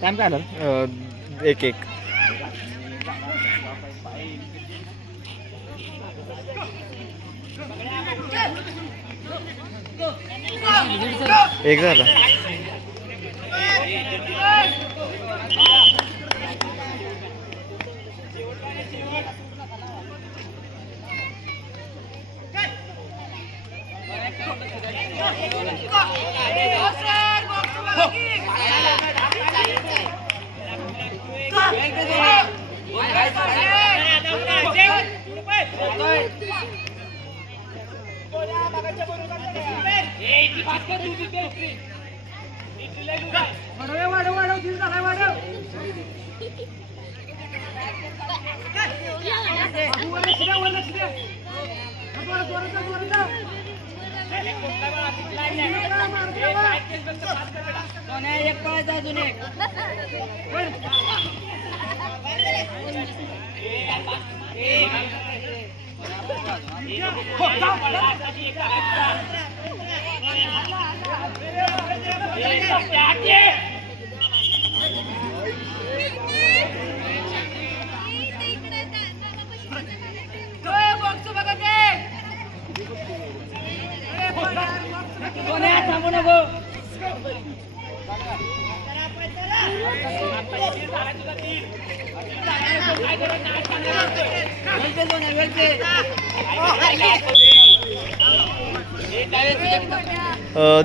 Time काय आलं 1-1 एक झाला.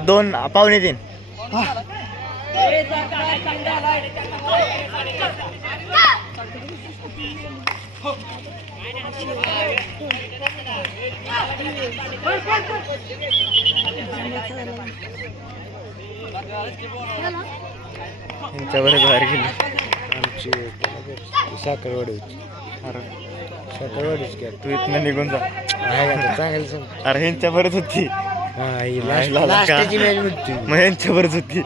दोन पावणे 3. यांच्यावर बाहेर गेली आमची साखरवाडी होती. अरे साखरवाडीच घ्या तू इथनं निघून जा. चांगलं अरे ह्यांच्या बरंच होती. मग यांच्या बरंच होती.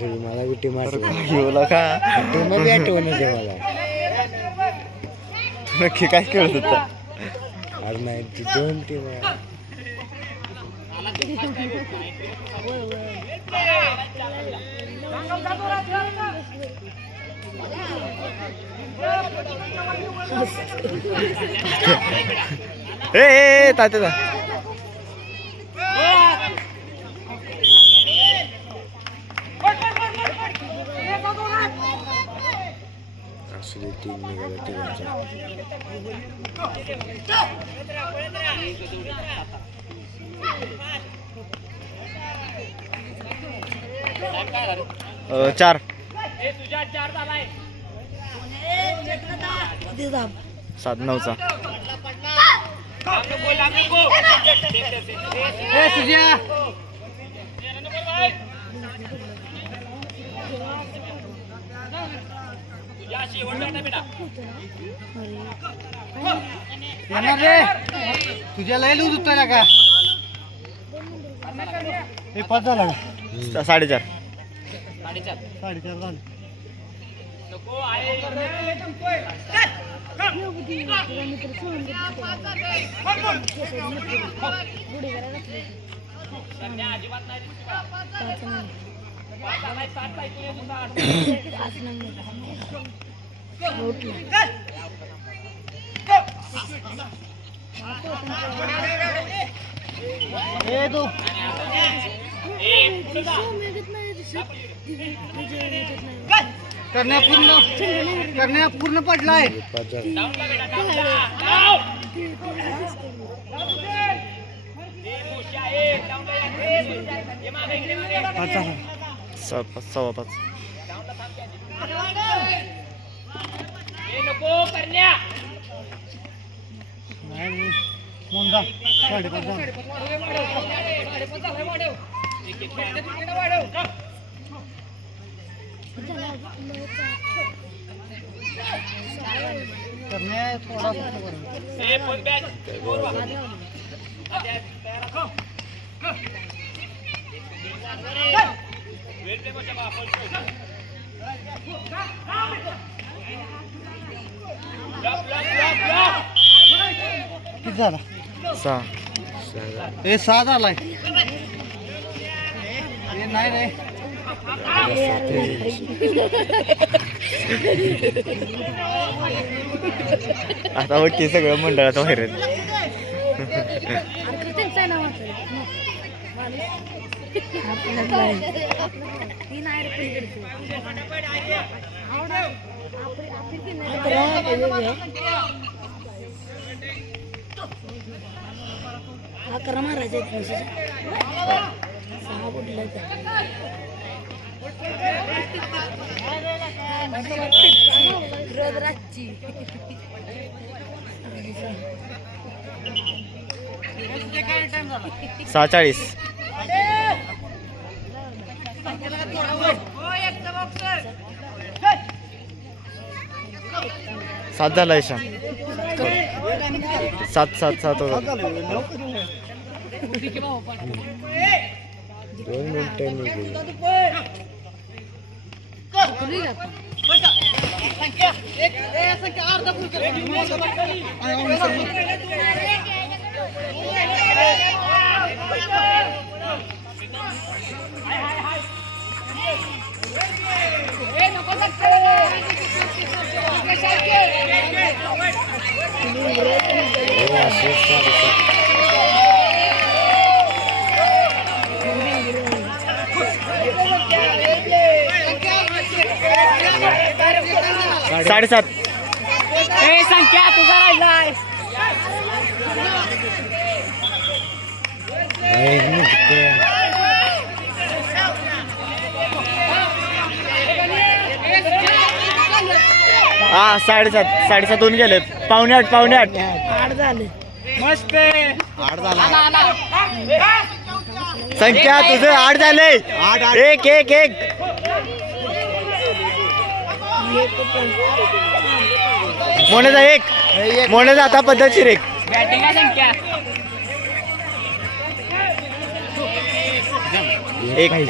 मला विटी मारला का आठवण मला नक्की काय खेळत होता. अरे नाही ती 2 टीम ए तात्या असले 3 निघाले तिघांच्या. चार 7-9चा. तुझ्या लय लूज होतोय ना का. 5 झाला का. 4.5 झालं. करण्या पूर्ण पडलाय. सव्वा पाच. किती झाला? 6. हे 6 झालाय. हे नाही रे. आता बघ सगळं मंडळात बाहेर आहेत. अकरा मारायचे 6 बुडले. रोजराची 6:40. 7 झाला ईशा. 7 होता. 2 मिनिटं. साडेसात. संख्या तुझा राहिलाय. हा 7:30 होऊन गेले. 7:45. 8 झाले. मस्त 8 झाला. संख्या तुझं 8 झाले. 1. मोनेचा 1. मोनेचा आता पद्धतशीर 1. बॅटिंग संख्या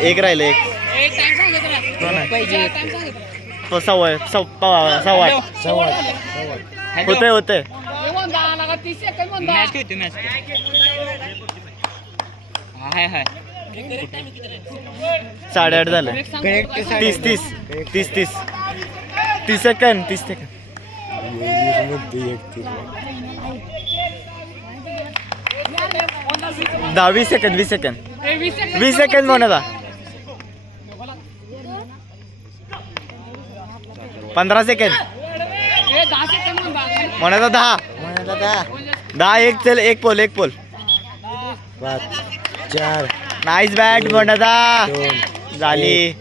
1 राहिलं. 1 सव्वा होते. 8:30 झालं. 30 सेकंद. 20 सेकंद मोनाचा. 15 सेकंद. मोनाचा 10. 10. 1 चल. 1 पोल. 5 4. Nice bat मोनाचा. झाली.